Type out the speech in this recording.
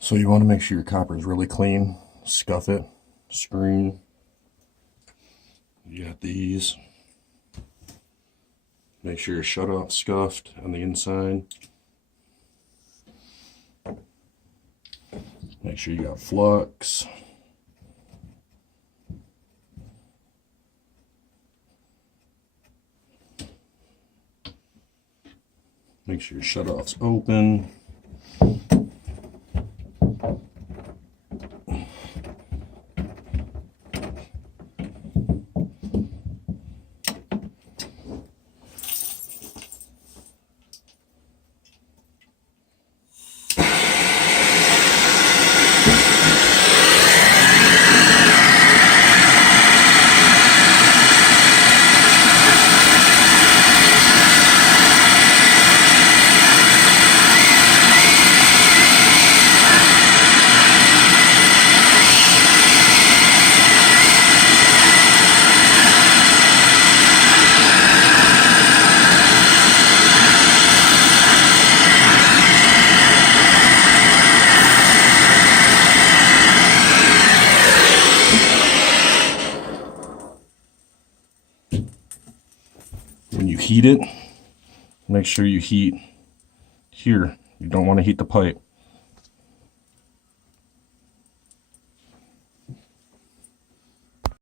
So you want to make sure your copper is really clean. Scuff it, screen. You got these. Make sure your shutoff scuffed on the inside. Make sure you got flux. Make sure your shutoff's open. When you heat it, make sure you heat here. You don't want to heat the pipe.